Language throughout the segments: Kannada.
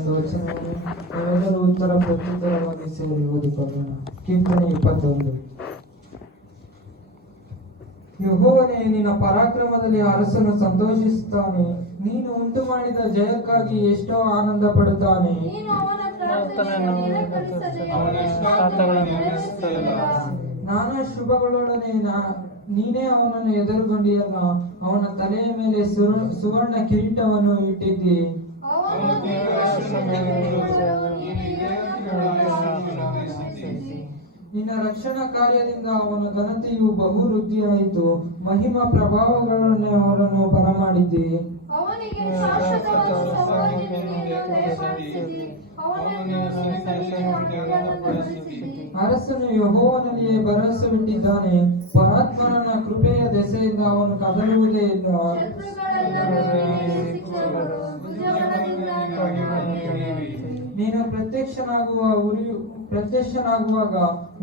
ಒಂದು ವಚನವನ್ನು ನಾವೆಲ್ಲರೂ ಉತ್ತರ ಪ್ರತ್ಯುತ್ತರವಾಗಿ ಸೇರಿ ಓದಿಕೊಳ್ಳೋಣ. ಕೀರ್ತನೆ 21. ಯೆಹೋವನೇ, ನಿನ್ನ ಪರಾಕ್ರಮದಲ್ಲಿ ಅರಸನು ಸಂತೋಷಿಸುತ್ತಾನೆ. ನೀನು ಉಂಟು ಮಾಡಿದ ಜಯಕ್ಕಾಗಿ ಎಷ್ಟೋ ಆನಂದ ಪಡುತ್ತಾನೆ. ನಾನಾ ಶುಭಗಳೊಡನೆ ನೀನೇ ಅವನನ್ನು ಎದುರುಗೊಂಡಿಯಲ್ಲ. ಅವನ ತಲೆಯ ಮೇಲೆ ಸುವರ್ಣ ಕಿರೀಟವನ್ನು ಇಟ್ಟಿದ್ದಿ. ನಿನ್ನ ರಕ್ಷಣಾ ಕಾರ್ಯದಿಂದ ಅವನ ಘನತೆಯು ಬಹು ವೃದ್ಧಿಯಾಯಿತು. ಮಹಿಮಾ ಪ್ರಭಾವಗಳನ್ನು ಅವರನ್ನು ಬರಮಾಡಿದ್ದಿ. ಅರಸನು ಯೆಹೋವನಲ್ಲಿಯೇ ಭರವಸವಿಟ್ಟಿದ್ದಾನೆ. ಪರಾತ್ಮನ ಕೃಪೆಯ ದೆಸೆಯಿಂದ ಅವನು ಕದಲುವುದೇ ಇಲ್ಲ. ನೀನು ಪ್ರತ್ಯಕ್ಷನಾಗುವಾಗ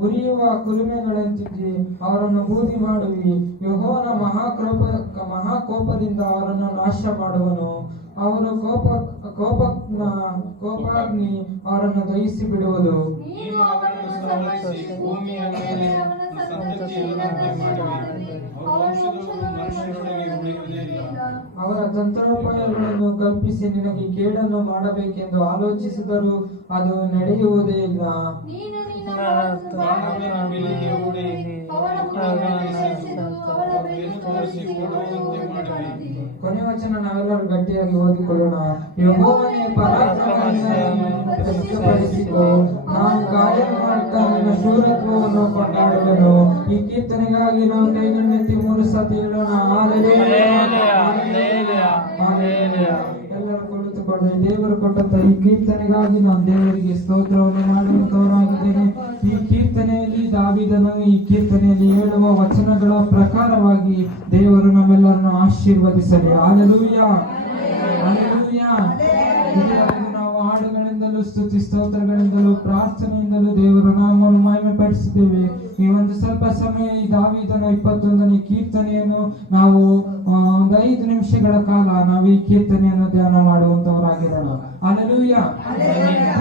ಉರಿಯುವ ಕುಲುಮೆಗಳಂತಿದ್ದಿ. ಅವರನ್ನು ಬೂದಿ ಮಾಡುವಿ. ಯೆಹೋವನ ಮಹಾಕೋಪದಿಂದ ಅವರನ್ನು ನಾಶ ಮಾಡುವನು. ಅವನು ಕೋಪಾಗ್ನಿ ಅವರನ್ನು ದಹಿಸಿ ಬಿಡುವುದು. ಅವರ ತಂತ್ರೋಪಾಯಗಳನ್ನು ಕಲ್ಪಿಸಿ ನಿನಗೆ ಕೇಡನ್ನು ಮಾಡಬೇಕೆಂದು ಆಲೋಚಿಸಿದರೂ ಅದು ನಡೆಯುವುದೇ ಇಲ್ಲ. ಕೊನೆ ವಚನ ನಾವೆಲ್ಲರೂ ಗಟ್ಟಿಯಾಗಿ ಓದಿಕೊಳ್ಳೋಣ. ಯೆಹೋವನೇ, ಪರಾಕ್ರಮವನ್ನು ಪ್ರಸಿದ್ಧಪಡಿಸಿಕೋ. ನಾನು ಕಾರ್ಯ ಮಾಡುತ್ತಾ ನಿನ್ನ ಶೂರತ್ವವನ್ನು ಕೊಂಡಾಡುವೆನು. ಈ ಕೀರ್ತನೆಗಾಗಿ ನಾವು ಕೈಗಳನ್ನೆತ್ತಿ 3 ಸತಿ ಹೇಳೋಣ. ಎಲ್ಲರೂ ಕುಳಿತುಕೊಳ್ಳಿ. ದೇವರು ಕೊಟ್ಟಂತ ಈ ಕೀರ್ತನೆಗಾಗಿ ನಾನು ದೇವರಿಗೆ ಸ್ತೋತ್ರವನ್ನು ಮಾಡುವಂತವರಾಗಿದ್ದೇನೆ. ಈ ಕೀರ್ತನೆಯಲ್ಲಿ ದಾವೀದನು ಈ ಕೀರ್ತನೆಯಲ್ಲಿ ಹೇಳುವ ವಚನಗಳ ಪ್ರಕಾರವಾಗಿ ದೇವರು ನಮ್ಮೆಲ್ಲರನ್ನು ಆಶೀರ್ವದಿಸಲಿ. Hallelujah, hallelujah. ನಾವು ಹಾಡುಗಳಿಂದಲೂ ಸ್ತುತಿ ಸ್ತೋತ್ರಗಳಿಂದಲೂ ಪ್ರಾರ್ಥನೆಯಿಂದಲೂ ದೇವರ ನಾಮವನ್ನು ಮಹಿಮೆ ಪಡಿಸಿದ್ದೇವೆ. ಈ ಒಂದು ಸ್ವಲ್ಪ ಸಮಯ ಈ ದಾವೀದನ 21ನೇ ಕೀರ್ತನೆಯನ್ನು ನಾವು ಒಂದು 5 ನಿಮಿಷಗಳ ಕಾಲ ನಾವು ಈ ಕೀರ್ತನೆಯನ್ನು ಧ್ಯಾನ ಮಾಡುವಂತವರಾಗಿರೋಣ. ಹಲ್ಲೆಲೂಯಾ.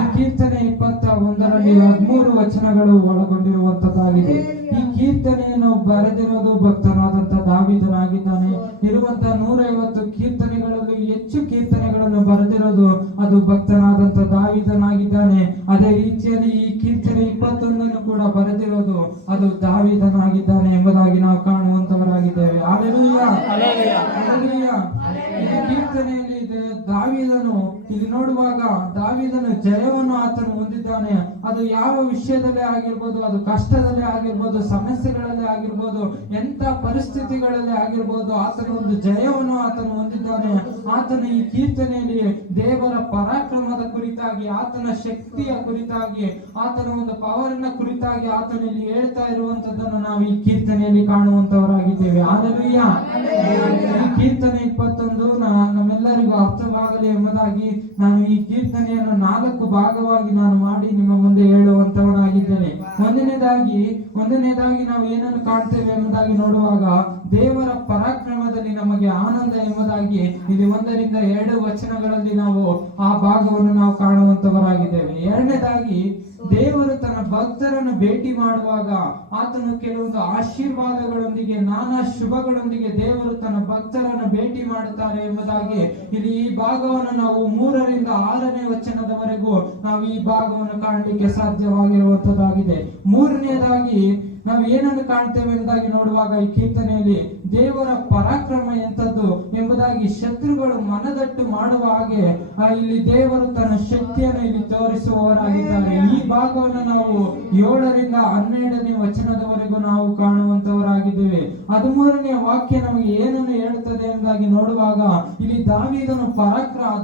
ಈ ಕೀರ್ತನೆ 21ರಲ್ಲಿ 13 ವಚನಗಳು ಒಳಗೊಂಡಿರುವಂತದ್ದಾಗಿದೆ. ಈ ಕೀರ್ತನೆಯನ್ನು ಬರೆದಿರೋದು ಭಕ್ತನಾದಂತ ದಾವೀದನಾಗಿದ್ದಾನೆ. ಇರುವಂತಹ 150 ಕೀರ್ತನೆಗಳಲ್ಲಿ ಹೆಚ್ಚು ಕೀರ್ತನೆಗಳನ್ನು ಬರೆದಿರೋದು ಅದು ಭಕ್ತನಾದಂತ ದಾವೀದನಾಗಿದ್ದಾನೆ. ಅದೇ ರೀತಿಯಲ್ಲಿ ಈ ಕೀರ್ತನೆ 21 ಕೂಡ ಬರೆದಿರೋದು ಅದು ದಾವೀದನಾಗಿದ್ದಾನೆ ಎಂಬುದಾಗಿ ನಾವು ಕಾಣುವಂತವರಾಗಿದ್ದೇವೆ. Hallelujah, hallelujah. ಈ ಕೀರ್ತನೆಯಲ್ಲಿ ದಾವೀದನು ಇಲ್ಲಿ ನೋಡುವಾಗ ದಾವೀದನು ಜಯವನ್ನು ಆತನು ಹೊಂದಿದ್ದಾನೆ. ಅದು ಯಾವ ವಿಷಯದಲ್ಲೇ ಆಗಿರ್ಬೋದು, ಅದು ಕಷ್ಟದಲ್ಲೇ ಆಗಿರ್ಬೋದು, ಸಮಸ್ಯೆಗಳಲ್ಲೇ ಆಗಿರ್ಬೋದು, ಎಂತ ಪರಿಸ್ಥಿತಿಗಳಲ್ಲೇ ಆಗಿರ್ಬೋದು, ಆತನ ಒಂದು ಜಯವನ್ನು ಆತನು ಹೊಂದಿದ್ದಾನೆ. ಆತನು ಈ ಕೀರ್ತನೆಯಲ್ಲಿ ದೇವರ ಪರಾಕ್ರಮದ ಕುರಿತಾಗಿ, ಆತನ ಶಕ್ತಿಯ ಕುರಿತಾಗಿ, ಆತನ ಒಂದು ಪವರಿನ ಕುರಿತಾಗಿ ಆತನಲ್ಲಿ ಹೇಳ್ತಾ ಇರುವಂತದ್ದನ್ನು ನಾವು ಈ ಕೀರ್ತನೆಯಲ್ಲಿ ಕಾಣುವಂತವರಾಗಿದ್ದೇವೆ. ಹಲ್ಲೆಲೂಯಾ. ಈ ಕೀರ್ತನೆ 21 ನಮ್ಮೆಲ್ಲರಿಗೂ ಅರ್ಥವಾಗಲಿ ಎಂಬುದಾಗಿ ನಾನು ಈ ಕೀರ್ತನೆಯನ್ನು 4 ಭಾಗವಾಗಿ ನಾನು ಮಾಡಿ ನಿಮ್ಮ ಮುಂದೆ ಹೇಳುವಂತವನಾಗಿದ್ದೇನೆ. ಒಂದನೇದಾಗಿ ನಾವು ಏನನ್ನು ಕಾಣ್ತೇವೆ ಎಂಬುದಾಗಿ ನೋಡುವಾಗ ದೇವರ ಪರಾಕ್ರಮದಲ್ಲಿ ನಮಗೆ ಆನಂದ ಎಂಬುದಾಗಿ ಇಲ್ಲಿ 1 ರಿಂದ 2 ವಚನಗಳಲ್ಲಿ ನಾವು ಆ ಭಾಗವನ್ನು ನಾವು ಕಾಣುವಂತವರಾಗಿದ್ದೇವೆ. ಎರಡನೇದಾಗಿ ದೇವರು ತನ್ನ ಭಕ್ತರನ್ನು ಭೇಟಿ ಮಾಡುವಾಗ ಆತನು ಕೆಲವೊಂದು ಆಶೀರ್ವಾದಗಳೊಂದಿಗೆ, ನಾನಾ ಶುಭಗಳೊಂದಿಗೆ ದೇವರು ತನ್ನ ಭಕ್ತರನ್ನು ಭೇಟಿ ಮಾಡುತ್ತಾರೆ ಎಂಬುದಾಗಿ ಇಲ್ಲಿ ಈ ಭಾಗವನ್ನು ನಾವು 3 ರಿಂದ 6ನೇ ವಚನದವರೆಗೂ ನಾವು ಈ ಭಾಗವನ್ನು ಕಾಣಲಿಕ್ಕೆ ಸಾಧ್ಯವಾಗಿರುವಂತದ್ದಾಗಿದೆ. ಮೂರನೆಯದಾಗಿ ನಾವು ಏನನ್ನು ಕಾಣ್ತೇವೆ ಎಂಬುದಾಗಿ ನೋಡುವಾಗ ಈ ಕೀರ್ತನೆಯಲ್ಲಿ ದೇವರ ಪರಾಕ್ರಮ ಎಂತದ್ದು ಎಂಬುದಾಗಿ ಶತ್ರುಗಳು ಮನದಟ್ಟು ಮಾಡುವ ಹಾಗೆ ಇಲ್ಲಿ ದೇವರು ತನ್ನ ಶಕ್ತಿಯನ್ನು ಇಲ್ಲಿ ತೋರಿಸುವವರಾಗಿದ್ದಾರೆ. ಈ ಭಾಗವನ್ನು ನಾವು 7 ರಿಂದ 12ನೇ ವಚನದವರೆಗೂ ನಾವು ಕಾಣುವಂತವರಾಗಿದ್ದೇವೆ. 13ನೇ ವಾಕ್ಯ ನಮಗೆ ಏನನ್ನು ಹೇಳುತ್ತದೆ ಎಂಬುದಾಗಿ ನೋಡುವಾಗ ಇಲ್ಲಿ ದಾವೀದನು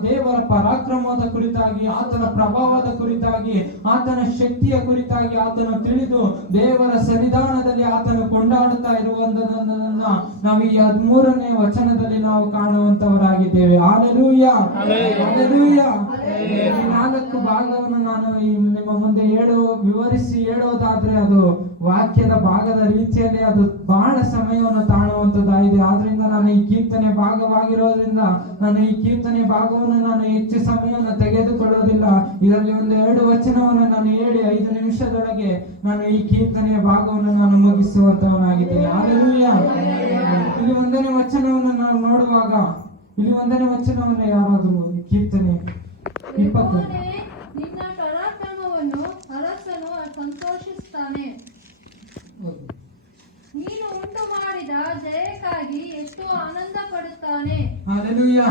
ದೇವರ ಪರಾಕ್ರಮದ ಕುರಿತಾಗಿ, ಆತನ ಪ್ರಭಾವದ ಕುರಿತಾಗಿ, ಆತನ ಶಕ್ತಿಯ ಕುರಿತಾಗಿ ಆತನು ತಿಳಿದು ದೇವರ ಸನ್ನಿಧಾನದಲ್ಲಿ ಆತನು ಕೊಂಡಾಡುತ್ತಾ ಇರುವಂತದನ್ನ ನಾವು ಈ 13ನೇ ವಚನದಲ್ಲಿ ನಾವು ಕಾಣುವಂತವರಾಗಿದ್ದೇವೆ. Hallelujah, hallelujah. ಈ 4 ಭಾಗವನ್ನು ನಾನು ನಿಮ್ಮ ಮುಂದೆ ವಿವರಿಸಿ ಹೇಳೋದಾದ್ರೆ ಅದು ವಾಕ್ಯದ ಭಾಗದ ರೀತಿಯಲ್ಲಿ ಅದು ಬಹಳ ಸಮಯವನ್ನು ತಾಳುವಂತದ್ದಾಗಿದೆ. ಆದ್ರಿಂದ ನಾನು ಈ ಕೀರ್ತನೆ ಭಾಗವಾಗಿರೋದ್ರಿಂದ ನಾನು ಈ ಕೀರ್ತನೆ ಭಾಗವನ್ನು ನಾನು ಹೆಚ್ಚು ಸಮಯವನ್ನು ತೆಗೆದುಕೊಳ್ಳೋದಿಲ್ಲ. ಇದರಲ್ಲಿ ಒಂದು 2 ವಚನವನ್ನು ನಾನು ಹೇಳಿ 5 ನಿಮಿಷದೊಳಗೆ ನಾನು ಈ ಕೀರ್ತನೆಯ ಭಾಗವನ್ನು ನಾನು ಮುಗಿಸುವಂತವನಾಗಿದ್ದೇನೆ. ಹಲ್ಲೆಲೂಯಾ. ಇಲ್ಲಿ 1ನೇ ವಚನವನ್ನು ನಾವು ನೋಡುವಾಗ, ಇಲ್ಲಿ 1ನೇ ವಚನವನ್ನು ಯಾರಾದರೂ ಕೀರ್ತನೆ 20 ನಿನ್ನ ಪರಾಕ್ರಮವನ್ನು ಅರಸನು ಸಂತೋಷಿಸುತ್ತಾನೆ. ನೀನು ಉಂಟು ಮಾಡಿದ ಜಯಕ್ಕಾಗಿ ಎಷ್ಟು ಆನಂದ ಪಡುತ್ತಾನೆ. ಹಲ್ಲೆಲೂಯಾ.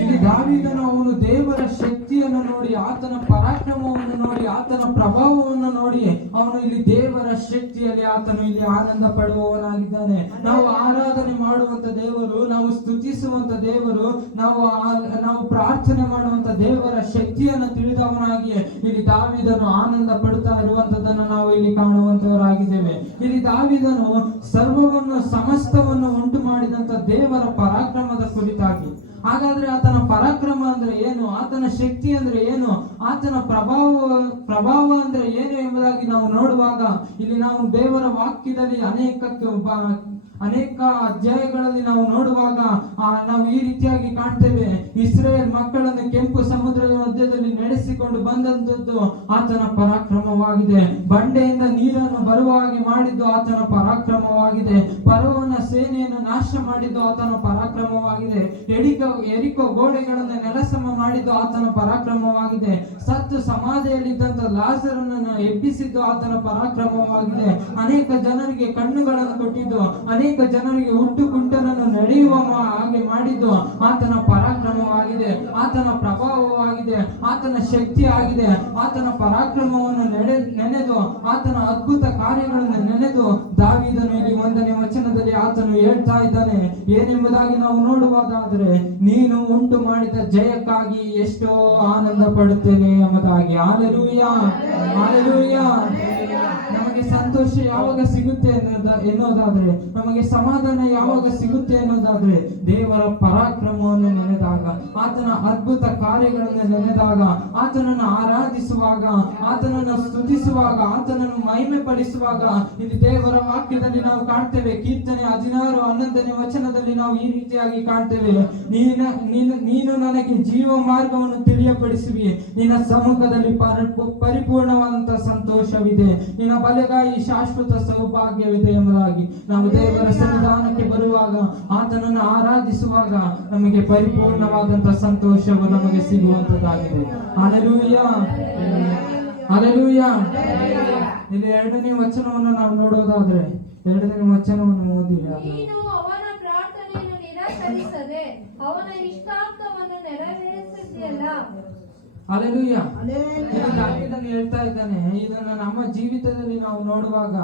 ಇಲ್ಲಿ ದಾವೀದನು ಅವನು ದೇವರ ಶಕ್ತಿಯನ್ನು ನೋಡಿ, ಆತನ ಪರಾಕ್ರಮವನ್ನು ನೋಡಿ, ಆತನ ಪ್ರಭಾವವನ್ನು ನೋಡಿ ಅವನು ಇಲ್ಲಿ ದೇವರ ಶಕ್ತಿಯಲ್ಲಿ ಆತನು ಇಲ್ಲಿ ಆನಂದ ಪಡುವವನಾಗಿದ್ದಾನೆ. ನಾವು ಆರಾಧನೆ ಮಾಡುವಂತ ದೇವರು, ನಾವು ಸ್ತುತಿಸುವಂತ ದೇವರು, ನಾವು ಪ್ರಾರ್ಥನೆ ಮಾಡುವಂತ ದೇವರ ಶಕ್ತಿಯನ್ನು ತಿಳಿದವನಾಗಿ ಇಲ್ಲಿ ದಾವೀದನು ಆನಂದ ಪಡುತ್ತಾ ಇರುವಂತದನ್ನು ನಾವು ಇಲ್ಲಿ ಕಾಣುವಂತವರಾಗಿದ್ದೇವೆ. ಇಲ್ಲಿ ದಾವೀದನು ಸರ್ವವನ್ನು ಸಮಸ್ತವನ್ನು ಉಂಟು ಮಾಡಿದಂತ ದೇವರ ಪರಾಕ್ರಮದ ಕುರಿತಾಗಿ. ಹಾಗಾದ್ರೆ ಆತನ ಪರಾಕ್ರಮ ಅಂದ್ರೆ ಏನು, ಆತನ ಶಕ್ತಿ ಅಂದ್ರೆ ಏನು, ಆತನ ಪ್ರಭಾವ ಅಂದ್ರೆ ಏನು ಎಂಬುದಾಗಿ ನಾವು ನೋಡುವಾಗ ಇಲ್ಲಿ ನಾವು ದೇವರ ವಾಕ್ಯದಲ್ಲಿ ಅನೇಕ ಅಧ್ಯಾಯಗಳಲ್ಲಿ ನಾವು ನೋಡುವಾಗ ನಾವು ಈ ರೀತಿಯಾಗಿ ಕಾಣ್ತೇವೆ. ಇಸ್ರೇಲ್ ಮಕ್ಕಳನ್ನು ಕೆಂಪು ಸಮುದ್ರದ ಮಧ್ಯದಲ್ಲಿ ನಡೆಸಿಕೊಂಡು ಬಂದಂತದ್ದು ಆತನ ಪರಾಕ್ರಮವಾಗಿದೆ. ಬಂಡೆಯಿಂದ ನೀರನ್ನು ಬರುವ ಹಾಗೆ ಮಾಡಿದ್ದು ಆತನ ಪರಾಕ್ರಮವಾಗಿದೆ. ಫರೋವನ ಸೇನೆಯನ್ನು ನಾಶ ಮಾಡಿದ್ದು ಆತನ ಪರಾಕ್ರಮವಾಗಿದೆ. ಎರಿಕೋ ಗೋಡೆಗಳನ್ನು ನೆಲಸಮ ಮಾಡಿದ್ದು ಆತನ ಪರಾಕ್ರಮವಾಗಿದೆ. ಸತ್ತು ಸಮಾಧಿಯಲ್ಲಿದ್ದಂತ ಲಾಜರನನ್ನು ಎಬ್ಬಿಸಿದ್ದು ಆತನ ಪರಾಕ್ರಮವಾಗಿದೆ. ಅನೇಕ ಜನರಿಗೆ ಕಣ್ಣುಗಳನ್ನು ಕೊಟ್ಟಿದ್ದು, ಅನೇಕ ಜನರಿಗೆ ಹುಟ್ಟು ಕುಂಟನನ್ನು ನಡೆಯುವ ಹಾಗೆ ಮಾಡಿದ್ದು ಆತನ ಪರಾಕ್ರಮವಾಗಿದೆ, ಆತನ ಪ್ರಭಾವವಾಗಿದೆ, ಆತನ ಶಕ್ತಿ ಆಗಿದೆ. ಆತನ ಪರಾಕ್ರಮವನ್ನು ನೆನೆದು ಆತನ ಅದ್ಭುತ ಕಾರ್ಯಗಳನ್ನು ನೆನೆದು ದಾವೀದನು ಇಲ್ಲಿ 1ನೇ ವಚನದಲ್ಲಿ ಆತನು ಹೇಳ್ತಾ ಇದ್ದಾನೆ. ಏನೆಂಬುದಾಗಿ ನಾವು ನೋಡುವುದಾದರೆ, ನೀನು ಉಂಟು ಮಾಡಿದ ಜಯಕ್ಕಾಗಿ ಎಷ್ಟೋ ಆನಂದ ಪಡುತ್ತೇನೆ ಎಂಬುದಾಗಿ. Hallelujah, hallelujah. ನಮಗೆ ಸಂತೋಷ ಯಾವಾಗ ಸಿಗುತ್ತೆ ಎನ್ನುವುದಾದ್ರೆ, ನಮಗೆ ಸಮಾಧಾನ ಯಾವಾಗ ಸಿಗುತ್ತೆ ಎನ್ನುವುದಾದ್ರೆ, ದೇವರ ಪರಾಕ್ರಮವನ್ನು ನೆನೆದಾಗ, ಆತನ ಅದ್ಭುತ ಕಾರ್ಯಗಳನ್ನು ನೆನೆದಾಗ, ಆತನನ್ನು ಆರಾಧಿಸುವಾಗ, ಆತನನ್ನು ಸ್ತುತಿಸುವಾಗ, ಆತನನ್ನು ಮಹಿಮೆ ಪಡಿಸುವಾಗ ಇದು ದೇವರ ವಾಕ್ಯದಲ್ಲಿ ನಾವು ಕಾಣ್ತೇವೆ. ಕೀರ್ತನೆ 16:11ನೇ ವಚನದಲ್ಲಿ ನಾವು ಈ ರೀತಿಯಾಗಿ ಕಾಣ್ತೇವೆ. ನೀನು ನನಗೆ ಜೀವ ಮಾರ್ಗವನ್ನು ತಿಳಿಯಪಡಿಸುವಿ, ನಿನ್ನ ಸಮ್ಮುಖದಲ್ಲಿ ಪರಿಪೂರ್ಣವಾದಂತಹ ಸಂತೋಷವಿದೆ, ನಿನ್ನ ಬಲಗಾಯಿ ಶಾಶ್ವತ ಸೌಭಾಗ್ಯವಿದೆ ಎಂಬುದಾಗಿ. ನಾವು ದೇವರ ಸನ್ನಿಧಾನಕ್ಕೆ ಬರುವಾಗ, ಆತನನ್ನು ಆರಾಧಿಸುವಾಗ ನಮಗೆ ಪರಿಪೂರ್ಣವಾದಂತಹ ಸಂತೋಷವು ನಮಗೆ ಸಿಗುವಂತದ್ದಾಗಿದೆ. Hallelujah, hallelujah. ಇಲ್ಲಿ 2ನೇ ವಚನವನ್ನು ನಾವು ನೋಡೋದಾದ್ರೆ, 2ನೇ ವಚನವನ್ನು ಓದಿ. ನೀನು ಅವನ ಪ್ರಾರ್ಥನೆಯನ್ನು ನಿರಾಕರಿಸದೆ ಅವನ ಇಷ್ಟಾರ್ಥವನ್ನು ನೆರವೇರಿಸಿದೆಯಲ್ಲ. ಹಲ್ಲೆಲೂಯಾ. ದಾವೀದನು ಹೇಳ್ತಾ ಇದ್ದಾನೆ, ಇದನ್ನ ನಮ್ಮ ಜೀವಿತದಲ್ಲಿ ನಾವು ನೋಡುವಾಗ,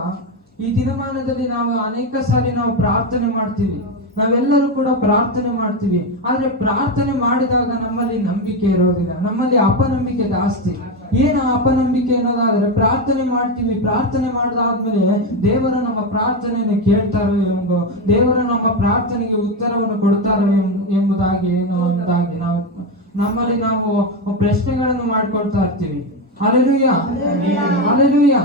ಈ ದಿನಮಾನದಲ್ಲಿ ನಾವು ಅನೇಕ ಸಾರಿ ನಾವು ಪ್ರಾರ್ಥನೆ ಮಾಡ್ತೀವಿ, ನಾವೆಲ್ಲರೂ ಕೂಡ ಪ್ರಾರ್ಥನೆ ಮಾಡ್ತೀವಿ. ಆದ್ರೆ ಪ್ರಾರ್ಥನೆ ಮಾಡಿದಾಗ ನಮ್ಮಲ್ಲಿ ನಂಬಿಕೆ ಇರೋದಿಲ್ಲ, ನಮ್ಮಲ್ಲಿ ಅಪನಂಬಿಕೆ ಜಾಸ್ತಿ. ಏನು ಅಪನಂಬಿಕೆ ಅನ್ನೋದಾದ್ರೆ, ಪ್ರಾರ್ಥನೆ ಮಾಡ್ತೀವಿ, ಪ್ರಾರ್ಥನೆ ಮಾಡಿದಾದ್ಮೇಲೆ ದೇವರು ನಮ್ಮ ಪ್ರಾರ್ಥನೆಯನ್ನು ಕೇಳ್ತಾರೋ ಎಂಬ, ದೇವರು ನಮ್ಮ ಪ್ರಾರ್ಥನೆಗೆ ಉತ್ತರವನ್ನು ಕೊಡ್ತಾರೋ ಎಂಬುದಾಗಿ ನಮ್ಮಲ್ಲಿ ನಾವು ಪ್ರಶ್ನೆಗಳನ್ನು ಮಾಡ್ಕೊಳ್ತಾ ಇರ್ತೀವಿ. Hallelujah, hallelujah.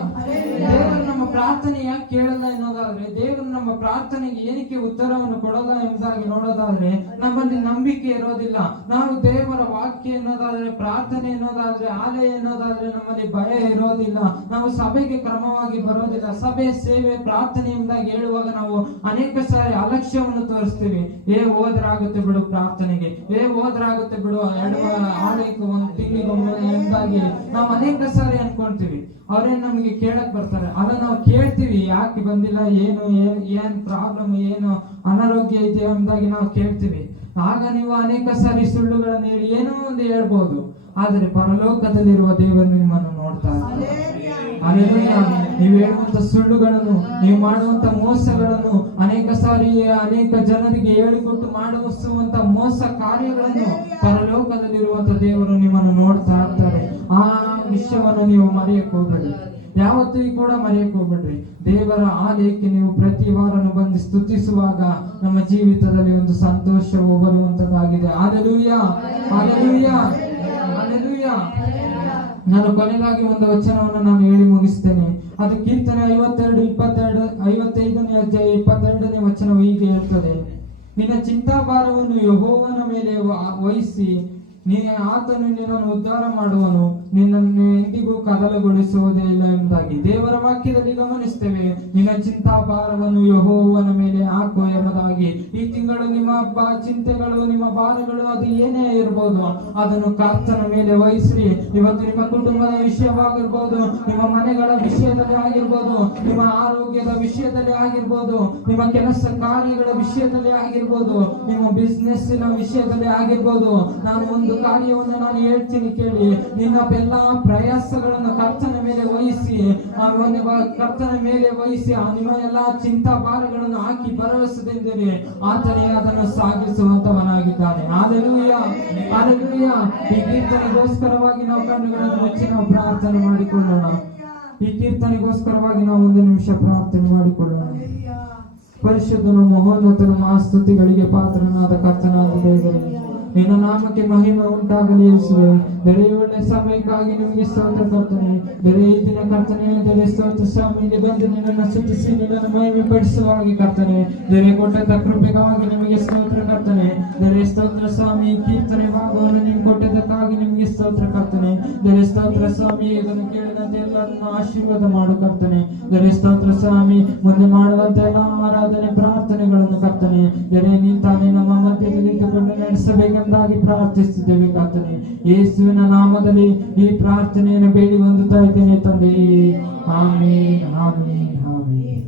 ದೇವರು ನಮ್ಮ ಪ್ರಾರ್ಥನೆ ಯಾಕೆ ಕೇಳಲ್ಲ ಎನ್ನುವುದಾದ್ರೆ, ದೇವರು ನಮ್ಮ ಪ್ರಾರ್ಥನೆಗೆ ಏನಕ್ಕೆ ಉತ್ತರವನ್ನು ಕೊಡಲ್ಲ ಎಂಬುದಾಗಿ ನೋಡೋದಾದ್ರೆ, ನಮ್ಮಲ್ಲಿ ನಂಬಿಕೆ ಇರೋದಿಲ್ಲ. ನಾವು ದೇವರ ವಾಕ್ಯ ಎನ್ನೋದಾದ್ರೆ, ಪ್ರಾರ್ಥನೆ ಎನ್ನೋದಾದ್ರೆ, ಆಲಯ ಎನ್ನೋದಾದ್ರೆ ನಮ್ಮಲ್ಲಿ ಭಯ ಇರೋದಿಲ್ಲ. ನಾವು ಸಭೆಗೆ ಕ್ರಮವಾಗಿ ಬರೋದಿಲ್ಲ. ಸಭೆ, ಸೇವೆ, ಪ್ರಾರ್ಥನೆ ಎಂಬುದಾಗಿ ಹೇಳುವಾಗ ನಾವು ಅನೇಕ ಸಾರಿ ಅಲಕ್ಷ್ಯವನ್ನು ತೋರಿಸ್ತೀವಿ. ಹೋದ್ರಾಗುತ್ತೆ ಬಿಡು ಪ್ರಾರ್ಥನೆಗೆ, ಹೋದ್ರಾಗುತ್ತೆ ಬಿಡು ಆಲಯಕ್ಕೆ, 1 ತಿಂಗಳಿಗೊಮ್ಮೆ ಎಂಬುದಾಗಿ ನಾವು ಅನೇಕ ಸಾರಿ ಅನ್ಕೊಂತೀವಿ. ಅವ್ರೇನ್ ನಮಗೆ ಕೇಳಕ್ ಬರ್ತಾರೆ, ಅದ ನಾವು ಕೇಳ್ತೀವಿ, ಯಾಕೆ ಬಂದಿಲ್ಲ, ಏನ್ ಪ್ರಾಬ್ಲಮ್, ಏನು ಅನಾರೋಗ್ಯ ಇದೆ ಎಂಬುದಾಗಿ ನಾವು ಕೇಳ್ತೀವಿ. ಆಗ ನೀವು ಅನೇಕ ಸಾರಿ ಸುಳ್ಳುಗಳನ್ನು ಹೇಳಿ ಏನೋ ಒಂದು ಹೇಳ್ಬೋದು, ಆದರೆ ಪರಲೋಕದಲ್ಲಿರುವ ದೇವರು ನಿಮ್ಮನ್ನು ನೋಡ್ತಾರೆ. ಹಲ್ಲೆಲೂಯಾ. ನೀವು ಹೇಳುವಂತ ಸುಳ್ಳುಗಳನ್ನು, ನೀವು ಮಾಡುವಂತ ಮೋಸಗಳನ್ನು, ಅನೇಕ ಸಾರಿ ಅನೇಕ ಜನರಿಗೆ ಹೇಳಿಕೊಟ್ಟು ಮಾಡಿಸುವಂತ ಮೋಸ ಕಾರ್ಯಗಳನ್ನು ಪರಲೋಕದಲ್ಲಿರುವಂತ ದೇವರು ನಿಮ್ಮನ್ನು ನೋಡ್ತಾ ಇರ್ತಾರೆ. ಆ ವಿಷಯವನ್ನು ನೀವು ಮರೆಯಕ್ಕೆ ಹೋಗ್ಬೇಡಿ, ಯಾವತ್ತೂ ಕೂಡ ಮರೆಯಕ್ಕೆ ಹೋಗ್ಬೇಡ್ರಿ. ದೇವರ ಆಲಯಕ್ಕೆ ನೀವು ಪ್ರತಿ ವಾರನು ಬಂದು ಸ್ತುತಿಸುವಾಗ ನಮ್ಮ ಜೀವಿತದಲ್ಲಿ ಒಂದು ಸಂತೋಷವು ಬರುವಂತದ್ದಾಗಿದೆ. Hallelujah, hallelujah, hallelujah. ನಾನು ಕೊನೆಗಾಗಿ ಒಂದು ವಚನವನ್ನು ನಾನು ಹೇಳಿ ಮುಗಿಸ್ತೇನೆ. ಅದು ಕೀರ್ತನೆ 55ನೇ ಅಧ್ಯಾಯ 22ನೇ ವಚನವು ಹೀಗೆ ಹೇಳ್ತದೆ: ನಿನ್ನ ಚಿಂತಾಭಾರವನ್ನು ಯೆಹೋವನ ಮೇಲೆ ವಹಿಸಿ, ಆತನು ನಿನ್ನನ್ನು ಉದ್ಧಾರ ಮಾಡುವನು, ನಿನ್ನನ್ನು ಎಂದಿಗೂ ಕದಲಗೊಳಿಸುವುದೇ ಇಲ್ಲ ಎಂಬುದಾಗಿ ದೇವರ ವಾಕ್ಯದಲ್ಲಿ ಗಮನಿಸ್ತೇವೆ. ನಿನ್ನ ಚಿಂತಾಭಾರವನ್ನು ಯೆಹೋವನ ಮೇಲೆ ಹಾಕುವ ಎಂಬುದಾಗಿ. ಈ ತಿಂಗಳು ನಿಮ್ಮ ಚಿಂತೆಗಳು, ನಿಮ್ಮ ಭಾರಗಳು, ಅದು ಏನೇ ಇರಬಹುದು, ಅದನ್ನು ಕರ್ತನ ಮೇಲೆ ವಹಿಸ್ರಿ. ಇವತ್ತು ನಿಮ್ಮ ಕುಟುಂಬದ ವಿಷಯವಾಗಿರ್ಬೋದು, ನಿಮ್ಮ ಮನೆಗಳ ವಿಷಯದಲ್ಲಿ ಆಗಿರ್ಬೋದು, ನಿಮ್ಮ ಆರೋಗ್ಯದ ವಿಷಯದಲ್ಲಿ ಆಗಿರ್ಬೋದು, ನಿಮ್ಮ ಕೆಲಸ ಕಾರ್ಯಗಳ ವಿಷಯದಲ್ಲಿ ಆಗಿರ್ಬೋದು, ನಿಮ್ಮ ಬಿಸ್ನೆಸ್ಸಿನ ವಿಷಯದಲ್ಲಿ ಆಗಿರ್ಬೋದು, ನಾನು ಒಂದು ಕಾರ್ಯವನ್ನು ನಾನು ಹೇಳ್ತೀನಿ ಕೇಳಿ. ನಿನ್ನ ಎಲ್ಲಾ ಪ್ರಯಾಸಗಳನ್ನು ಕರ್ತನ ಮೇಲೆ ವಹಿಸಿ, ಕರ್ತನ ಮೇಲೆ ವಹಿಸಿ ನಿಮ್ಮ ಎಲ್ಲಾ ಚಿಂತಾ ಭಾರಗಳನ್ನು ಹಾಕಿ ಭರವಸೆದಿಂದರೆ ಆತನೇ ಅದನ್ನು ಸಾಗಿಸುವಂತವನಾಗಿದ್ದಾನೆ. Hallelujah, hallelujah. ಈ ಕೀರ್ತನೆಗೋಸ್ಕರವಾಗಿ ನಾವು ಕಣ್ಣುಗಳನ್ನು ಮುಚ್ಚಿ ನಾವು ಪ್ರಾರ್ಥನೆ ಮಾಡಿಕೊಳ್ಳೋಣ. ಈ ಕೀರ್ತನೆಗೋಸ್ಕರವಾಗಿ ನಾವು ಒಂದು ನಿಮಿಷ ಪ್ರಾರ್ಥನೆ ಮಾಡಿಕೊಳ್ಳೋಣ. ಪರಿಶುದ್ಧನು, ಮಹೋನ್ನತನು, ಮಹಾಸ್ತುತಿಗಳಿಗೆ ಪಾತ್ರನಾದ ಕರ್ತನಾದ ದೇವರೇ, ನಿನ್ನ ನಾಮಕ್ಕೆ ಮಹಿಮೆ ಉಂಟಾಗಲಿ ಯೇಸುವೆ. ಬೇರೆ ಒಳ್ಳೆ ಸಮಯಕ್ಕಾಗಿ ನಿಮಗೆ ಸ್ತೋತ್ರ ಕರ್ತನೆ. ಬೇರೆ ಈ ದಿನ ಕರ್ತನೆ, ಬೇರೆ ಸ್ತೋತ್ರ ಸ್ವಾಮಿಗೆ ಬಂದು ನಿನ್ನನ್ನು ಸ್ತುತಿಸಿ ನಿನ್ನನ್ನು ಮಹಿಮೆ ಪಡಿಸುವಾಗಿ ಕರ್ತನೆ. ಬೇರೆ ಕೊಟ್ಟಂತ ಕೃಪೆಗಾಗಿ ನಿಮಗೆ ಸ್ತೋತ್ರ ಕರ್ತನೆ. ಬೇರೆ ಸ್ತೋತ್ರ ಸ್ವಾಮಿ, ಕೀರ್ತನೆ ಭಾಗವನ್ನು ನೀವು ಕೊಟ್ಟದಕ್ಕಾಗಿ ನಿಮಗೆ ಸ್ತೋತ್ರ ಕರ್ತನೆ. ಬೇರೆ ಸ್ತೋತ್ರ ಸ್ವಾಮಿ, ಇದನ್ನು ಕೇಳಿದಂತೆ ಎಲ್ಲರನ್ನು ಆಶೀರ್ವಾದ ಮಾಡು ಕರ್ತನೆ. ಬೇರೆ ಸ್ತೋತ್ರ ಸ್ವಾಮಿ, ಮುಂದೆ ಮಾಡುವಂತ ಎಲ್ಲ ಆರಾಧನೆ ಪ್ರಾರ್ಥನೆಗಳನ್ನು ಕರ್ತನೆ ಬೇರೆ ನಿಂತಾನೆ ನಮ್ಮ ಮಧ್ಯದಲ್ಲಿ ನಿಂತುಕೊಂಡು ನಡೆಸಬೇಕೆಂದಾಗಿ ಪ್ರಾರ್ಥಿಸುತ್ತೇವೆ ಕರ್ತನೆ. ಯೇಸುವಿನ ನಾಮದಲ್ಲಿ ಈ ಪ್ರಾರ್ಥನೆಯನ್ನು ಬೇಡಿ ಹೊಂದುತ್ತಾ ಇದ್ದೇನೆ ತಂದೆ. ಆಮೇನ್, ಆಮೇನ್, ಆಮೇನ್.